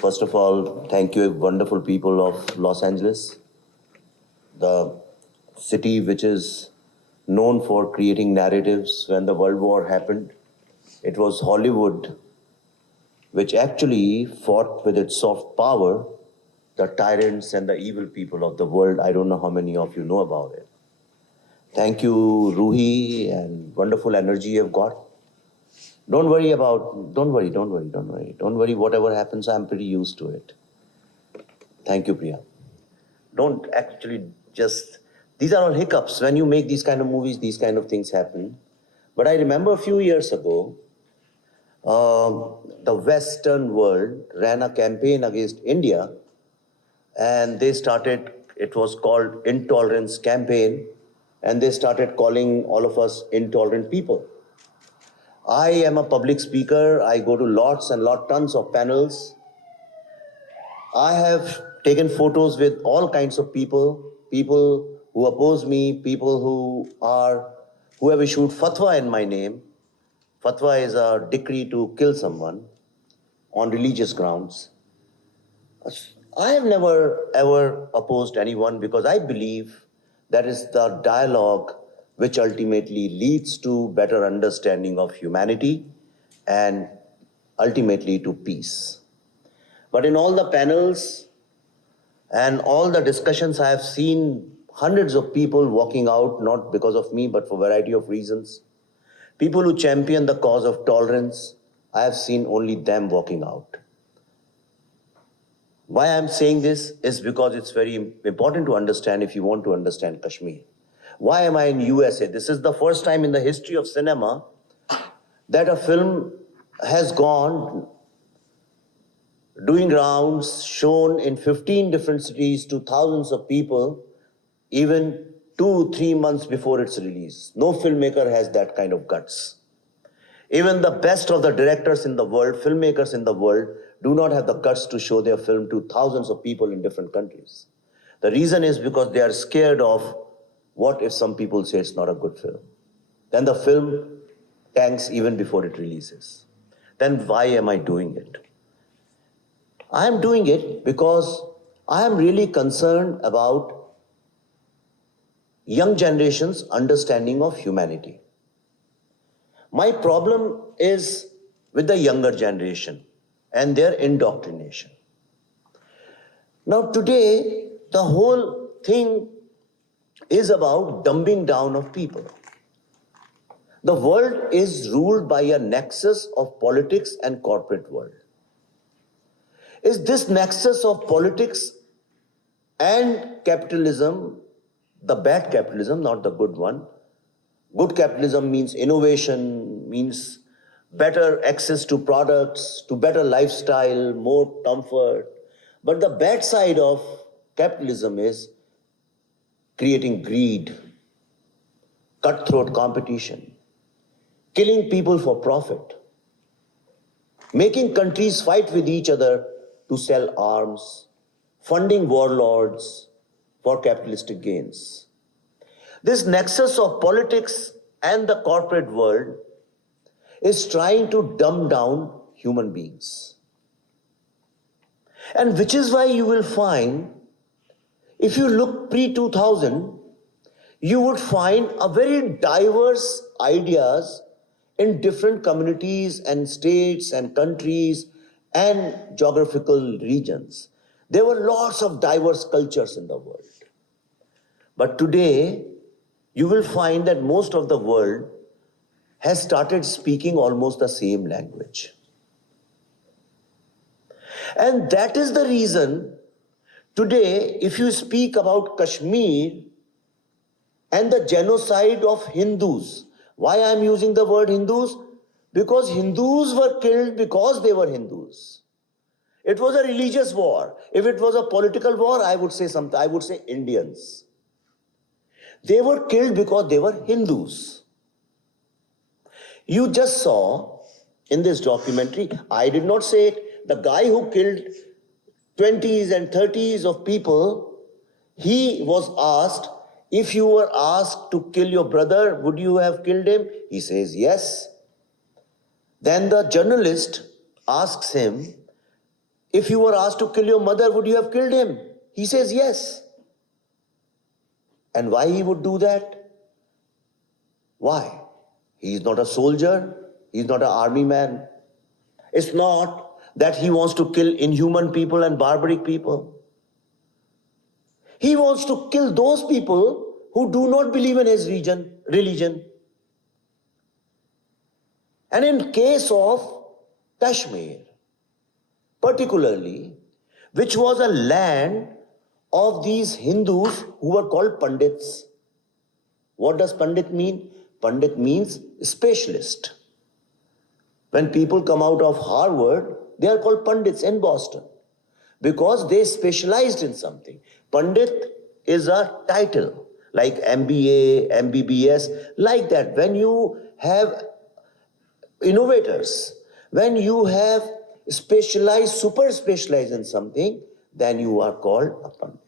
First of all, thank you, wonderful people of Los Angeles, the city which is known for creating narratives. When the World War happened, it was Hollywood which actually fought with its soft power the tyrants and the evil people of the world. I don't know how many of you know about it. Thank you, Ruhi, and wonderful energy you've got. Don't worry, whatever happens, I'm pretty used to it. Thank you, Priya. Don't actually just, these are all hiccups. When you make these kind of movies, these kind of things happen. But I remember a few years ago, the Western world ran a campaign against India, and they started, it was called Intolerance Campaign, and they started calling all of us intolerant people. I am a public speaker. I go to lots and tons of panels. I have taken photos with all kinds of people who oppose me, people who have issued fatwa in my name. Fatwa is a decree to kill someone on religious grounds. I have never ever opposed anyone because I believe that is the dialogue which ultimately leads to better understanding of humanity and ultimately to peace. But in all the panels and all the discussions, I have seen hundreds of people walking out, not because of me, but for a variety of reasons. People who champion the cause of tolerance, I have seen only them walking out. Why I'm saying this is because it's very important to understand if you want to understand Kashmir. Why am I in USA? This is the first time in the history of cinema that a film has gone doing rounds, shown in 15 different cities to thousands of people, even 2-3 months before its release. No filmmaker has that kind of guts. Even the best of the directors in the world, filmmakers in the world, do not have the guts to show their film to thousands of people in different countries. The reason is because they are scared of what if some people say it's not a good film. Then the film tanks even before it releases. Then why am I doing it? I am doing it because I am really concerned about young generation's understanding of humanity. My problem is with the younger generation and their indoctrination. Now today, the whole thing is about dumbing down of people. The world is ruled by a nexus of politics and corporate world. Is this nexus of politics and capitalism, the bad capitalism, not the good one? Good capitalism means innovation, means better access to products, to better lifestyle, more comfort. But the bad side of capitalism is creating greed, cutthroat competition, killing people for profit, making countries fight with each other to sell arms, funding warlords for capitalistic gains. This nexus of politics and the corporate world is trying to dumb down human beings. And which is why you will find, if you look pre-2000, you would find a very diverse ideas in different communities and states and countries and geographical regions. There were lots of diverse cultures in the world. But today, you will find that most of the world has started speaking almost the same language. And that is the reason today, if you speak about Kashmir and the genocide of Hindus, why I am using the word Hindus? Because Hindus were killed because they were Hindus. It was a religious war. If it was a political war, I would say Indians. They were killed because they were Hindus. You just saw in this documentary, I did not say it, the guy who killed 20s and 30s of people, he was asked, if you were asked to kill your brother, would you have killed him? He says, yes. Then the journalist asks him, If you were asked to kill your mother, would you have killed him? He says yes. And why he would do that? Why? He's not a soldier. He's not an army man. It's not that he wants to kill inhuman people and barbaric people. He wants to kill those people who do not believe in his religion. And in case of Kashmir, particularly, which was a land of these Hindus who were called Pandits. What does Pandit mean? Pandit means specialist. When people come out of Harvard, they are called Pandits in Boston because they specialized in something. Pandit is a title like MBA, MBBS, like that. When you have innovators, when you have specialized, super specialized in something, then you are called a Pandit.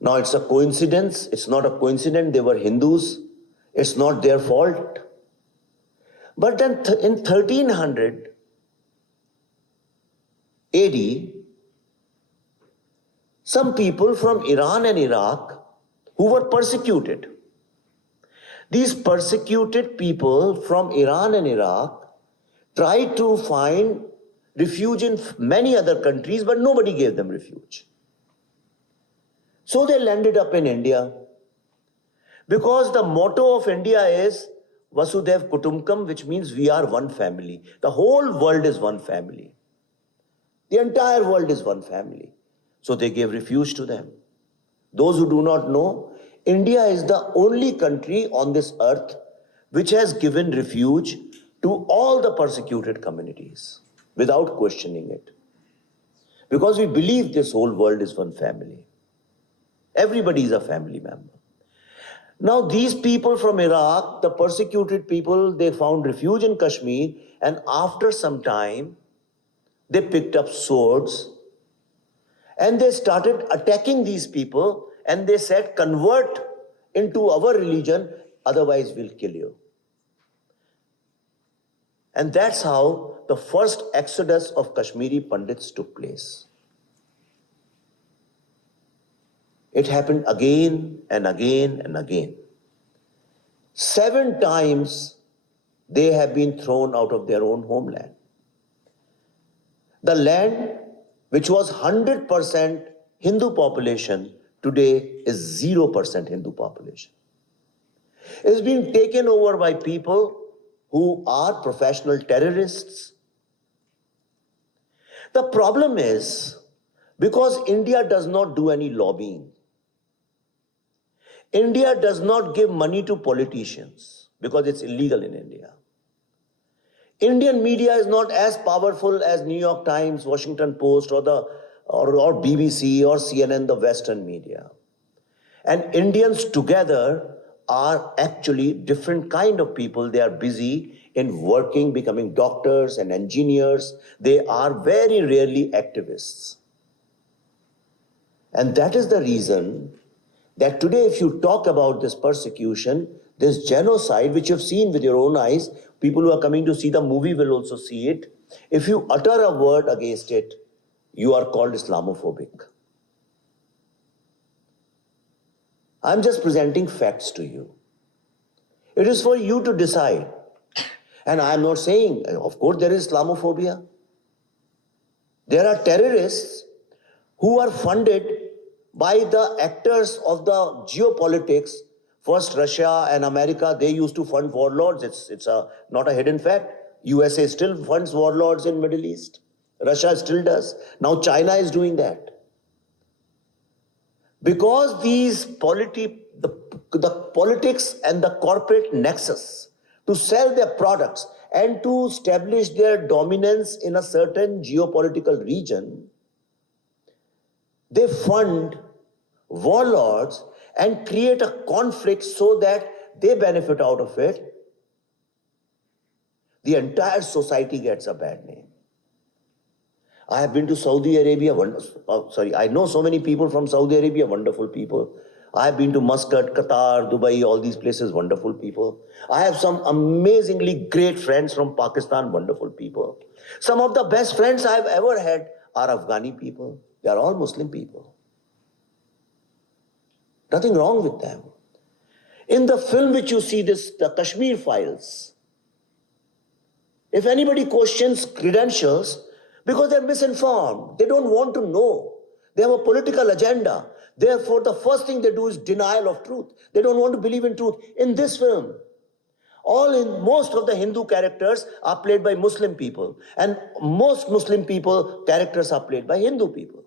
Now it's a coincidence. It's not a coincidence. They were Hindus. It's not their fault. But then in 1300 AD, some people from Iran and Iraq who were persecuted. These persecuted people from Iran and Iraq tried to find refuge in many other countries, but nobody gave them refuge. So they landed up in India. Because the motto of India is Vasudhaiv Kutumbakam, which means we are one family. The whole world is one family. The entire world is one family. So they gave refuge to them. Those who do not know, India is the only country on this earth which has given refuge to all the persecuted communities without questioning it. Because we believe this whole world is one family. Everybody is a family member. Now these people from Iraq, the persecuted people, they found refuge in Kashmir, and after some time, they picked up swords and they started attacking these people, and they said, convert into our religion, otherwise we'll kill you. And that's how the first exodus of Kashmiri Pandits took place. It happened again and again and again. 7 times they have been thrown out of their own homeland. The land which was 100% Hindu population today is 0% Hindu population. It's been taken over by people who are professional terrorists. The problem is, because India does not do any lobbying, India does not give money to politicians because it's illegal in India. Indian media is not as powerful as New York Times, Washington Post, or BBC or CNN, the Western media. And Indians together are actually different kind of people. They are busy in working, becoming doctors and engineers. They are very rarely activists. And that is the reason that today, if you talk about this persecution, this genocide, which you've seen with your own eyes, people who are coming to see the movie will also see it. If you utter a word against it, you are called Islamophobic. I'm just presenting facts to you. It is for you to decide. And I'm not saying, of course, there is Islamophobia. There are terrorists who are funded by the actors of the geopolitics. First, Russia and America, they used to fund warlords. It's not a hidden fact. USA still funds warlords in Middle East. Russia still does. Now China is doing that. Because these the politics and the corporate nexus to sell their products and to establish their dominance in a certain geopolitical region, they fund warlords and create a conflict so that they benefit out of it. The entire society gets a bad name. I have been to Saudi Arabia. I know so many people from Saudi Arabia, wonderful people. I've been to Muscat, Qatar, Dubai, all these places, wonderful people. I have some amazingly great friends from Pakistan, wonderful people. Some of the best friends I've ever had are Afghani people. They are all Muslim people. Nothing wrong with them. In the film which you see, the Kashmir Files, if anybody questions credentials, because they're misinformed, they don't want to know. They have a political agenda. Therefore, the first thing they do is denial of truth. They don't want to believe in truth. In this film, most of the Hindu characters are played by Muslim people, and most Muslim people characters are played by Hindu people.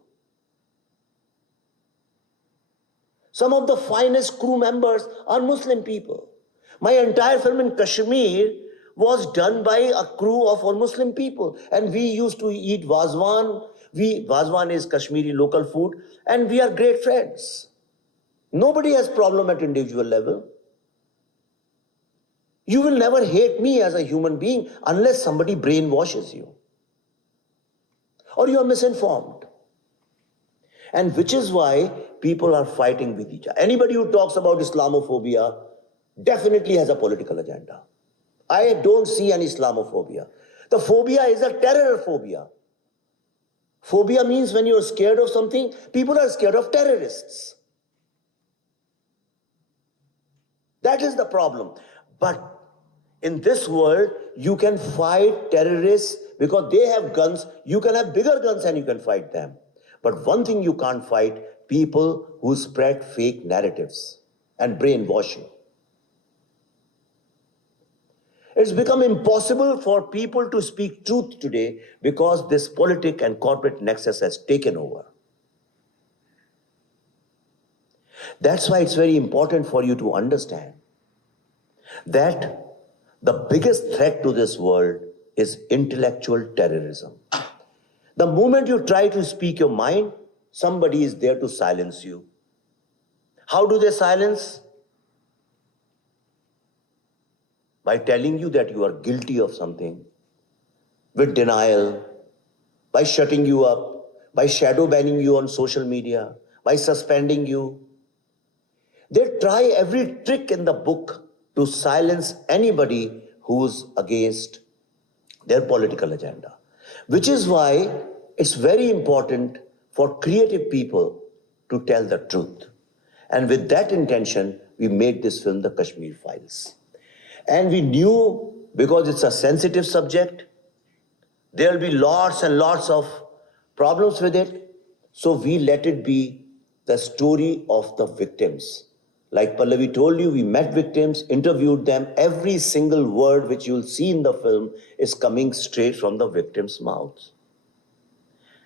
Some of the finest crew members are Muslim people. My entire film in Kashmir was done by a crew of all Muslim people. And we used to eat Vazwan. Vazwan is Kashmiri local food. And we are great friends. Nobody has problem at individual level. You will never hate me as a human being unless somebody brainwashes you. Or you are misinformed. And which is why people are fighting with each other. Anybody who talks about Islamophobia definitely has a political agenda. I don't see any Islamophobia. The phobia is a terror phobia. Phobia means when you're scared of something, people are scared of terrorists. That is the problem. But in this world, you can fight terrorists because they have guns. You can have bigger guns and you can fight them. But one thing you can't fight, people who spread fake narratives and brainwash you. It's become impossible for people to speak truth today because this politic and corporate nexus has taken over. That's why it's very important for you to understand that the biggest threat to this world is intellectual terrorism. The moment you try to speak your mind, somebody is there to silence you. How do they silence? By telling you that you are guilty of something, with denial, by shutting you up, by shadow banning you on social media, by suspending you. They try every trick in the book to silence anybody who's against their political agenda. Which is why it's very important for creative people to tell the truth. And with that intention, we made this film, The Kashmir Files. And we knew, because it's a sensitive subject, there'll be lots and lots of problems with it. So we let it be the story of the victims. Like Pallavi told you, we met victims, interviewed them. Every single word which you'll see in the film is coming straight from the victims' mouths.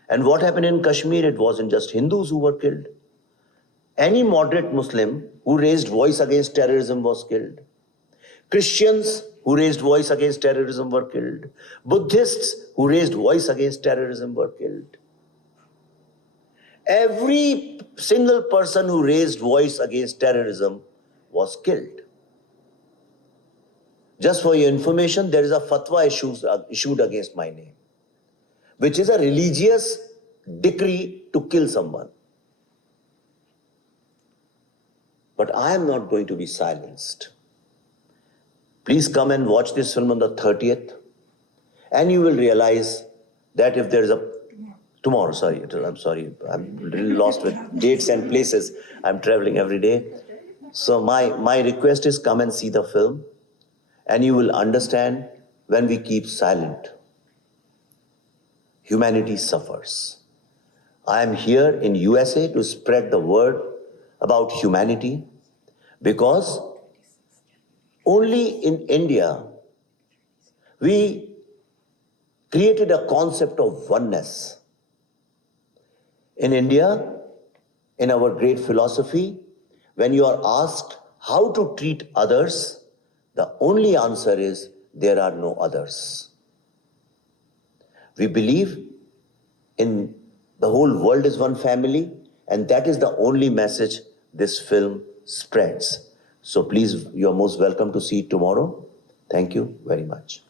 And what happened in Kashmir, it wasn't just Hindus who were killed. Any moderate Muslim who raised voice against terrorism was killed. Christians who raised voice against terrorism were killed. Buddhists who raised voice against terrorism were killed. Every single person who raised voice against terrorism was killed. Just for your information, there is a fatwa issued against my name, which is a religious decree to kill someone. But I am not going to be silenced. Please come and watch this film on the 30th, and you will realize that if there is tomorrow, I'm sorry, I'm really lost with dates and places. I'm traveling every day. So my request is come and see the film, and you will understand when we keep silent, humanity suffers. I am here in USA to spread the word about humanity because only in India we created a concept of oneness. In India, in our great philosophy, when you are asked how to treat others, the only answer is there are no others. We believe in the whole world is one family, and that is the only message this film spreads. So please, you're most welcome to see it tomorrow. Thank you very much.